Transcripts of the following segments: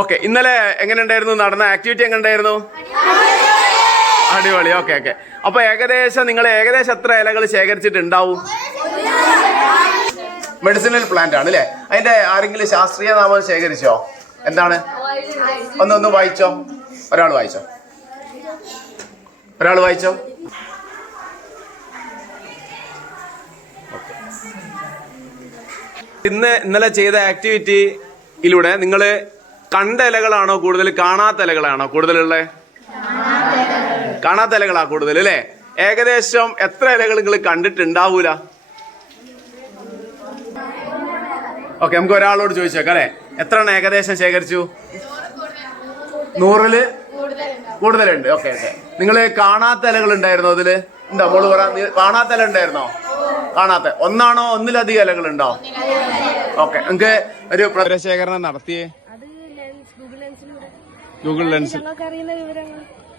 Okay, ഇന്നലെ എങ്ങനെ ഉണ്ടായിരുന്നു? നടന്ന ആക്ടിവിറ്റി എങ്ങനെ ഉണ്ടായിരുന്നു? അടിപൊളി. Okay okay. അപ്പൊ നിങ്ങൾ ഏകദേശം എത്ര ഇലകൾ ശേഖരിച്ചിട്ടുണ്ടാവും? മെഡിസിനൽ പ്ലാന്റ് ആണ് അല്ലേ? അതിന്റെ ആരെങ്കിലും ശാസ്ത്രീയ നാമം ശേഖരിച്ചോ? എന്താണ്? ഒന്ന് വായിച്ചോ. ഒരാൾ വായിച്ചോ. ഇന്നലെ ചെയ്ത ആക്ടിവിറ്റിയിലൂടെ നിങ്ങൾ കണ്ട ഇലകളാണോ കൂടുതൽ, കാണാത്ത ഇലകളാണോ കൂടുതലുള്ളത്? കാണാത്ത ഇലകളാ കൂടുതൽ അല്ലേ? ഏകദേശം എത്ര ഇലകൾ നിങ്ങൾ കണ്ടിട്ടുണ്ടാവൂല? ഓക്കെ, നമുക്ക് ഒരാളോട് ചോദിച്ചേക്കാം അല്ലെ, എത്ര എണ്ണം ഏകദേശം ശേഖരിച്ചു? 100-ല് കൂടുതലുണ്ട്. Okay okay. നിങ്ങൾ കാണാത്ത ഇലകൾ ഉണ്ടായിരുന്നോ അതില്? ഉണ്ടോ? മോള് പറ, കാണാത്ത ഇല ഉണ്ടായിരുന്നോ? കാണാത്ത ഒന്നാണോ ഒന്നിലധികം ഇലകൾ ഉണ്ടോ? ഓക്കെ, നമുക്ക് ഒരു വിവരശേഖരണം നടത്തിയേ. ഗൂഗിൾ ലെൻസ്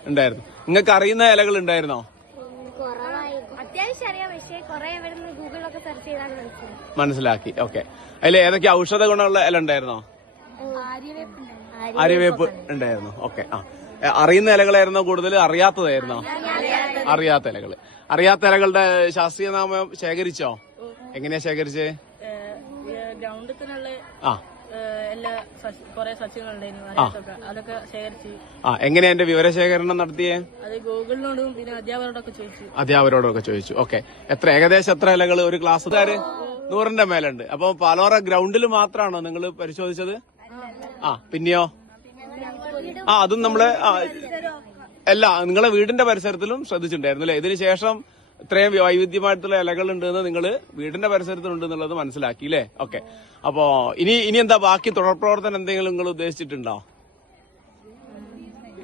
ഉണ്ടായിരുന്നു. നിങ്ങൾക്ക് അറിയുന്ന ഇലകൾ ഉണ്ടായിരുന്നോ? മനസ്സിലാക്കി. ഓക്കെ, അതിൽ ഏതൊക്കെ ഔഷധ ഗുണമുള്ള ഇല ഉണ്ടായിരുന്നോ? ആര്യവേപ്പ് ഉണ്ടായിരുന്നു. ഓക്കെ. അറിയുന്ന ഇലകളായിരുന്നോ കൂടുതൽ, അറിയാത്തതായിരുന്നോ? അറിയാത്ത ഇലകളുടെ ശാസ്ത്രീയ നാമം ശേഖരിച്ചോ? എങ്ങനെയാ ശേഖരിച്ചേ? എങ്ങനെയാ എന്റെ വിവരശേഖരണം നടത്തിയേ? ഗൂഗിളിനോടും പിന്നെ അധ്യാപകരോടൊക്കെ ചോദിച്ചു. ഓക്കെ, ഏകദേശം എത്ര ഇലകൾ ഒരു ക്ലാസ്സുകാര്? 100-ന്റെ മേലുണ്ട്. അപ്പൊ പാലോറ ഗ്രൗണ്ടിൽ മാത്രമാണോ നിങ്ങൾ പരിശോധിച്ചത്? പിന്നെയോ? അതും നമ്മള് നിങ്ങളെ വീടിന്റെ പരിസരത്തിലും ശ്രദ്ധിച്ചിട്ടുണ്ടായിരുന്നു അല്ലെ? ഇതിന് ശേഷം ഇത്രയും വൈവിധ്യമായിട്ടുള്ള ഇലകൾ ഉണ്ടെന്ന് നിങ്ങൾ വീടിന്റെ പരിസരത്തിലുണ്ട് എന്നുള്ളത് മനസ്സിലാക്കി അല്ലേ? ഓക്കെ. അപ്പോ ഇനി എന്താ ബാക്കി തുടർ പ്രവർത്തനം എന്തെങ്കിലും നിങ്ങൾ ഉദ്ദേശിച്ചിട്ടുണ്ടോ?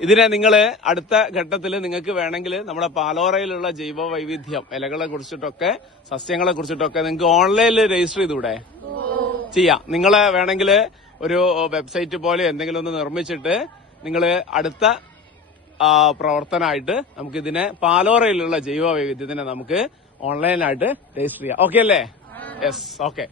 ഇതിനെ നിങ്ങൾ അടുത്ത ഘട്ടത്തിൽ നിങ്ങൾക്ക് വേണമെങ്കിൽ നമ്മുടെ പാലോറയിലുള്ള ജൈവ വൈവിധ്യം, ഇലകളെ കുറിച്ചിട്ടൊക്കെ സസ്യങ്ങളെ കുറിച്ചിട്ടൊക്കെ നിങ്ങൾക്ക് ഓൺലൈനിൽ രജിസ്റ്റർ ചെയ്തൂടെ? ചെയ്യാം. നിങ്ങളെ വേണമെങ്കിൽ ഒരു വെബ്സൈറ്റ് പോലെ എന്തെങ്കിലും ഒന്ന് നിർമ്മിച്ചിട്ട് നിങ്ങൾ അടുത്ത പ്രവർത്തനമായിട്ട് നമുക്കിതിനെ പാലോറയിലുള്ള ജൈവ വൈവിധ്യത്തിനെ നമുക്ക് ഓൺലൈനായിട്ട് രജിസ്റ്റർ ചെയ്യാം. ഓക്കെ അല്ലേ? യെസ്. ഓക്കെ.